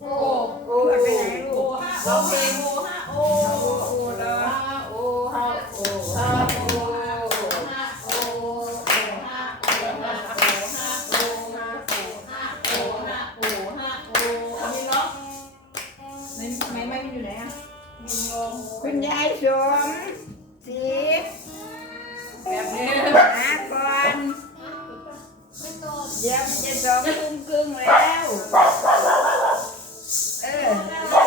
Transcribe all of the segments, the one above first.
โอ้โอ้ไปไหนลูกร้องเพลงโอฮะโอโอ้เลยโอฮะโอฮะโอฮะโอฮะโอฮะโอฮะโอฮะโอฮะโอฮะโออันนี้ร้องในไม่ไม่อยู่ไหนอะคุณยายสมศรีแบบนี้หาก่อนเดี๋ยวมันจะสองทุ่มครึ่งแล้ว เออ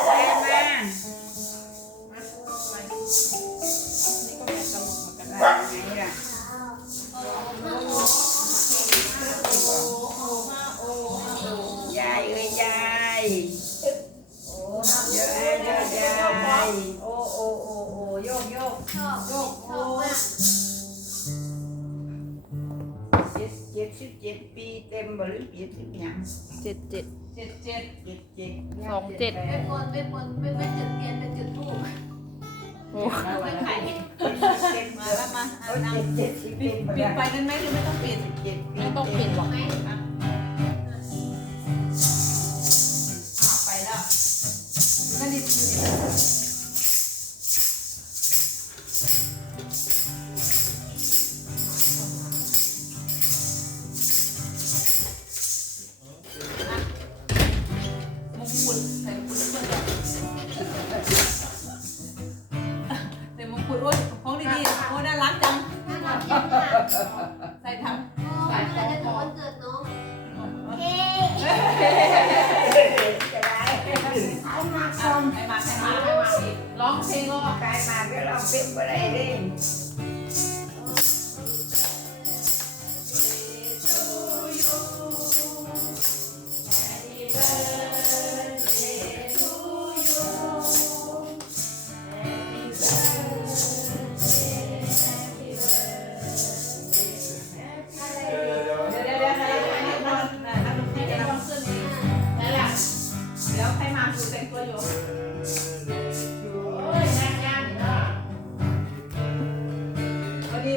ไปมา นี่ก็แบบสมุดเหมือนกันว่าไงล่ะโอโอฮะยายเอ้ยยาย อเจ็ดสิบหยังเจ็ดเจ็ดเจ็ดเจ็ดเจ็ดเจ็ดสองเจ็ดไปปนไปปนไปไปจุดเทียนไปจุดธูปโอ้ไปไข่เจ็ดมาแล้วมาเออเจ็ดเจ็ดสิบปิเต็ดมบ่ปิดได้ไฟนั้นไหมหรือไม่ต้องปิดเจ็ดปีไม่ต้องปิดหรอกไหม แต่จะถึงวันเกิดน้อเฮ้จะได้ไอ้มาไอ้มาไอ้มาร้องเพลงก็ไอ้มาไปร้องเพลงอะไรเด้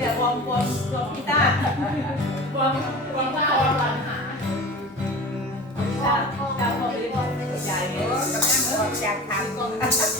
แหละวอร์มวอร์มวอร์มกีตาร์วอร์มวอร์มกีตาร์วอร์มหลังหากีตาร์กีตาร์พอดีพอดีใหญ่โอ้กำลังอยากทำ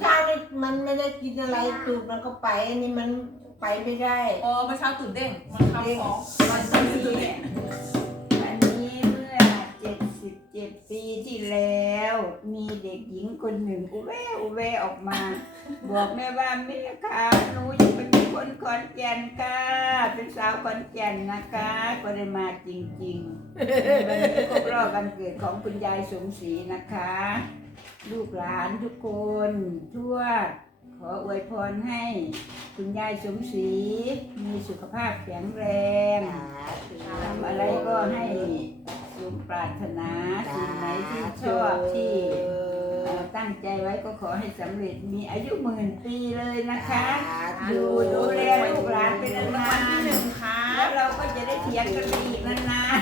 เช้านี่มันไม่ได้กินอะไรตูดมันก็ไปอันนี้มันไปไม่ได้อ๋อเมื่อเช้าตื่นเด้งมันทำของมันอันทำซื้อนี้เนี่ยอันนี้เมื่อเจ็ดสิบเจ็ดปีที่แล้ว มีเด็กหญิงคนหนึ่งอุแวอุแวออกมา บอกแม่ว่าแม่ค่ะหนูยังเป็นคนขอนแก่นค่ะ เป็นสาวขอนแก่นนะคะก็ได้มาจริงๆวันนี้ครบรอบวันเกิดของคุณยายสมศรีนะคะ ลูกหลานทุกคนทั่ว ขออวยพรให้คุณยายสมศรีมีสุขภาพแข็งแรงทำอะไรก็ให้สมปรารถนาสิ่งไหนที่ชอบที่เอ่อตั้งใจไว้ก็ขอให้สำเร็จมีอายุหมื่นปีเลยนะคะอยู่ดูแลลูกหลานเป็นนานที่หนึ่งค่ะๆแล้วเราก็จะได้เถียงกันอีกนาน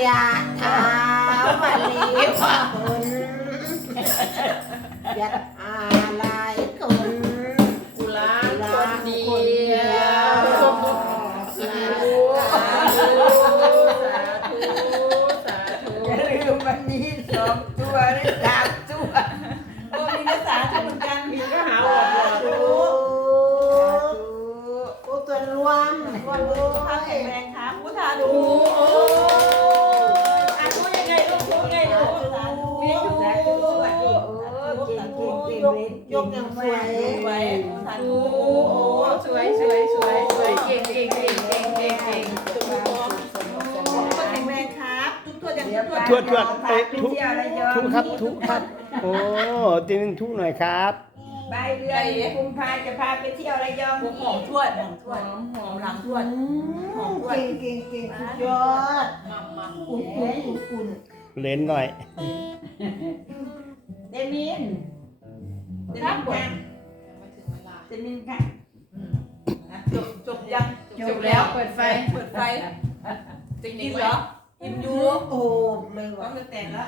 อย่าถามมาลีคนอย่าอะไรคน ยกอย่างสวยสวยสาธุโอ้สวยสวยสวยสวยเก่งเก่งเก่งเก่งเก่งเก่งสุขภาพก็แข็งแรงครับทุกตัวอย่างเดี๋ยวทุกพาตัวดทวดเที่ยวระยองทุกครับทุกครับ โอ้ตีนึงทุกหน่อยครับใบเดือนกุมภาจะพาไปเที่ยวระยองหอมทวดหอมทวดหอมหลังทวดหอมด้วยเก่งเก่งเก่งยอดมัมมัอุ่นอุ่นอุ่นเล่นหน่อยเดมิน เดมินค่ะเดมินค่ะจบจบยังจบแล้วเปิดไฟเปิดไฟจะกินเหรอกินยูโอ้ไม่ไหวก็จะแตกแล้ว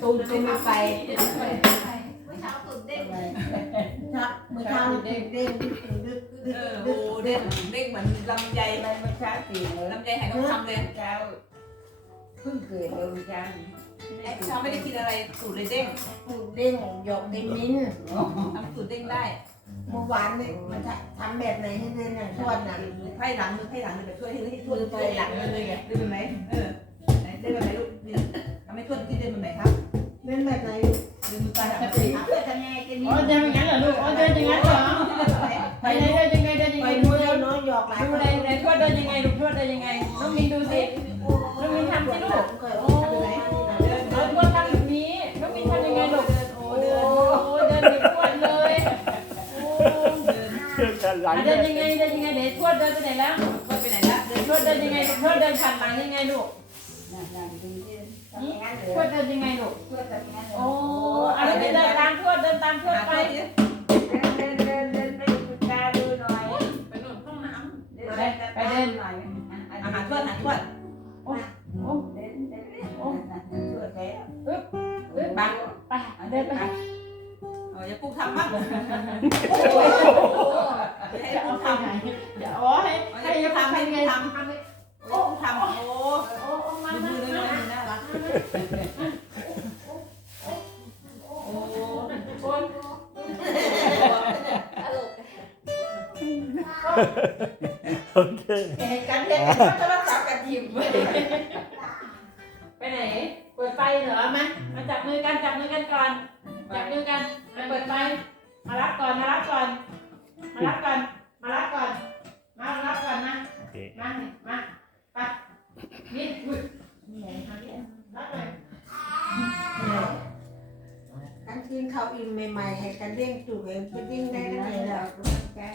ตูมจะไม่ไปเมื่อเช้าตื่นเต้นถ้าเมื่อเช้าเด้งเด้งดึกดึกดึเอกอดึโอ้กเด้งเด้งเหมือนลำไยอะไรเมื่อเช้าสี่โมงลำไยหายทองคำเลยเช้า เพิ่งเกิดเลยเมื่อเช้าไอ้เช้าไม่ได้กินอะไรสูตรเลยเด้งปูเด้งหยอกเดมินทำสูตรเด้งได้เมื่อวานเนี่ยมันจะทำแบบไหนให้เดินอย่างทวดน่ะไพ่หลังมือไพ่หลังเลยแบบช่วยให้ให้ทวดไพ่หลังเลยไงได้ไหมเออ หลังอะเดินยังไงเดินยังไงเดี๋ยวทวดเดินไปไหนแล้วทวดไปไหนละเดี๋ยวทวดเดินยังไงลูกทวดเดินผ่านหลังยังไงลูกนั่นนั่นดีทำอย่างนั้นเลทวดยเดินยังไงลูกเพื่อทำอย่างนั้นเลยโอ้อะไรเดินตามทวดเดินตามทวดหาไปทวดดิเดินเดินเดินเดินไปดูคุณตาดูหน่อยไปหนุนห้องน้เดินไปไปเดินหน่อยำอาหารทวดหาทวดโอ้เดินเดินเดินโอ้ช่วยแกบังไปเดินไปเอออย่าปุ๊กทำบ้างให้จะ เอาปุ๊กไหนเดี๋ยวอ๋อให้ให้ให้ให้ทำให้ทำทำโอ้ทำโอ้โอ้โอ้มามืมาอเลยมาน่ารักโอ้โอ้ยตลกโอเคเหตุการณ์เด็กก็รักษากันยิ้มไปไหน เปิดไฟเหรอมามาจับมือกันจับมือกันก่อนจับมือกันมาเปิดไฟมารับก่อนมารับก่อนมารับก่อนมารับก่อน โอเคมามาไปนี่อุ้ยนี่ไงทำนี่รับเลยกันกินข้าวอิ่มใหม่ๆให้กันเด้งจุกเองไปดิ้งได้ก็ไหนแล้แล้ววใช่